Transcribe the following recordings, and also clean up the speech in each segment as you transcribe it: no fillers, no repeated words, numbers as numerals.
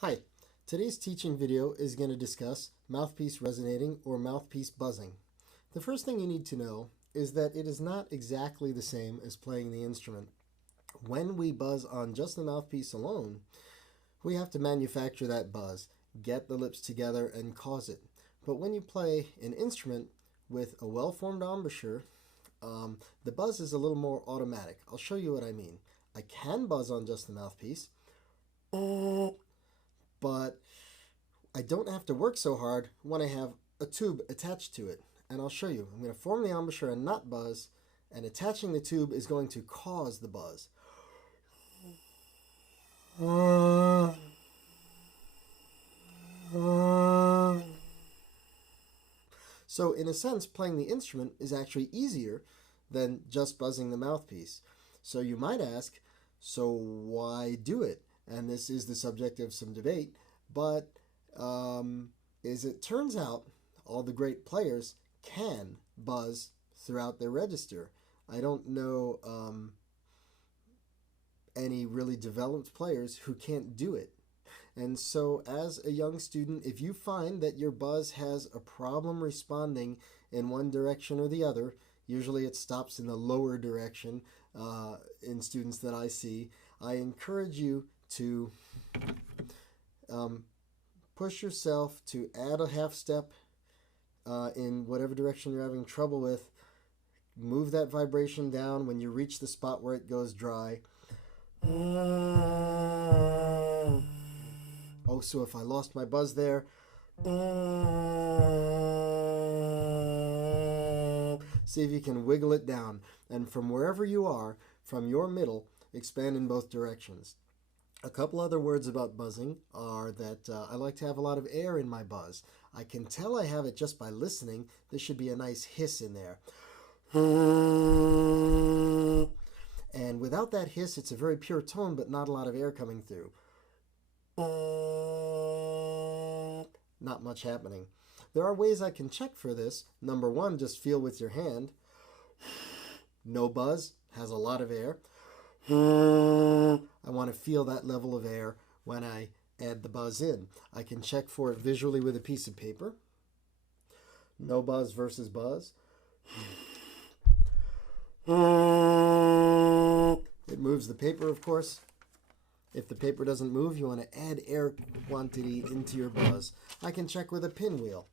Hi, today's teaching video is going to discuss mouthpiece resonating or mouthpiece buzzing. The first thing you need to know is that it is not exactly the same as playing the instrument. When we buzz on just the mouthpiece alone, we have to manufacture that buzz, get the lips together, and cause it. But when you play an instrument with a well-formed embouchure, the buzz is a little more automatic. I'll show you what I mean. I can buzz on just the mouthpiece, but I don't have to work so hard when I have a tube attached to it. And I'll show you. I'm going to form the embouchure and not buzz, and attaching the tube is going to cause the buzz. So in a sense, playing the instrument is actually easier than just buzzing the mouthpiece. So you might ask, so why do it? And this is the subject of some debate, but as it turns out, all the great players can buzz throughout their register. I don't know any really developed players who can't do it. And so as a young student, if you find that your buzz has a problem responding in one direction or the other, usually it stops in the lower direction in students that I see, I encourage you to push yourself to add a half step in whatever direction you're having trouble with. Move that vibration down when you reach the spot where it goes dry. Oh, so if I lost my buzz there, see if you can wiggle it down. And from wherever you are, from your middle, expand in both directions. A couple other words about buzzing are that I like to have a lot of air in my buzz. I can tell I have it just by listening. There should be a nice hiss in there. And without that hiss, it's a very pure tone, but not a lot of air coming through. Not much happening. There are ways I can check for this. Number one, just feel with your hand. No buzz, has a lot of air. I want to feel that level of air when I add the buzz in. I can check for it visually with a piece of paper. No buzz versus buzz. It moves the paper, of course. If the paper doesn't move, you want to add air quantity into your buzz. I can check with a pinwheel.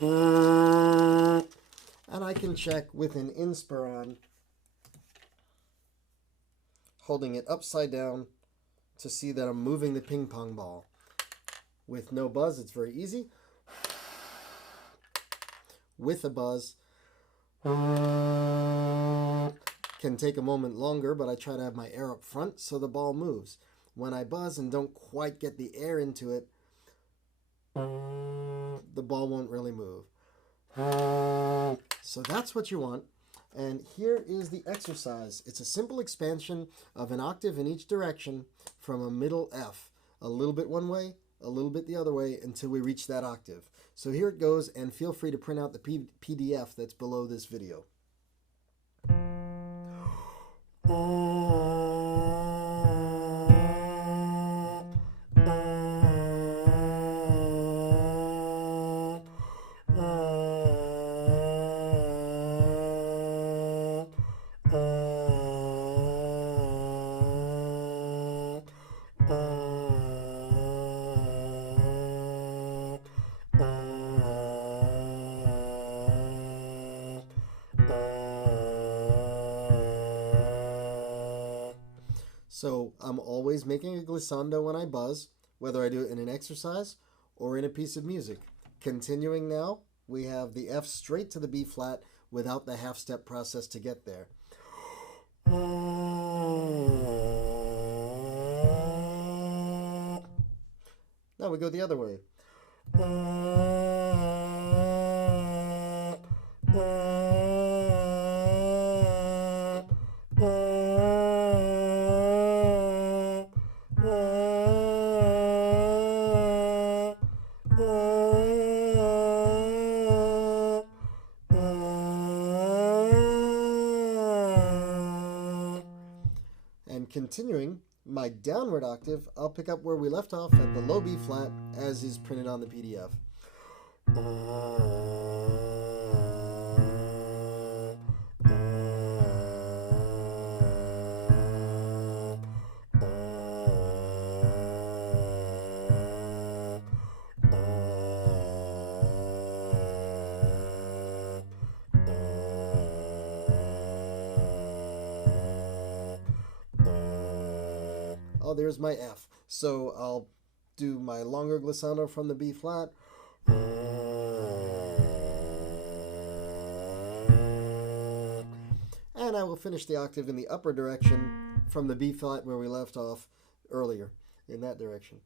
And I can check with an Inspiron, holding it upside down to see that I'm moving the ping pong ball. With no buzz, it's very easy. With a buzz, can take a moment longer, but I try to have my air up front so the ball moves. When I buzz and don't quite get the air into it, the ball won't really move. So that's what you want. And here is the exercise. It's a simple expansion of an octave in each direction from a middle F. A little bit one way, a little bit the other way until we reach that octave. So here it goes, and feel free to print out the PDF that's below this video. So I'm always making a glissando when I buzz, whether I do it in an exercise or in a piece of music. Continuing now, we have the F straight to the B flat without the half step process to get there. Now we go the other way. And continuing, my downward octave, I'll pick up where we left off at the low B flat as is printed on the PDF. Oh, there's my F. So I'll do my longer glissando from the B flat. And I will finish the octave in the upper direction from the B flat where we left off earlier, in that direction.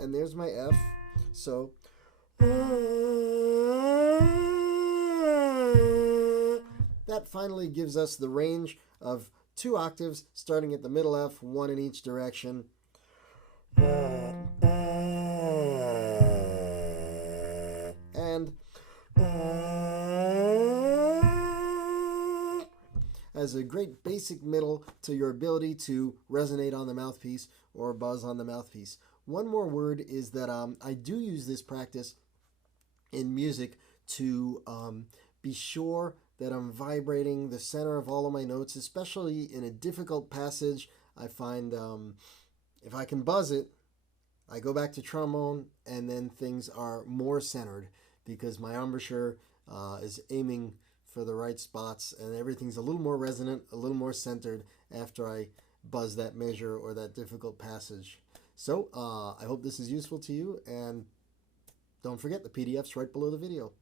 And there's my F. So that finally gives us the range of 2 octaves starting at the middle F, 1 in each direction. And as a great basic middle to your ability to resonate on the mouthpiece or buzz on the mouthpiece. One more word is that I do use this practice in music to be sure that I'm vibrating the center of all of my notes, especially in a difficult passage. I find if I can buzz it, I go back to trombone, and then things are more centered because my embouchure is aiming for the right spots, and everything's a little more resonant, a little more centered after I buzz that measure or that difficult passage. So I hope this is useful to you, and don't forget the PDF's right below the video.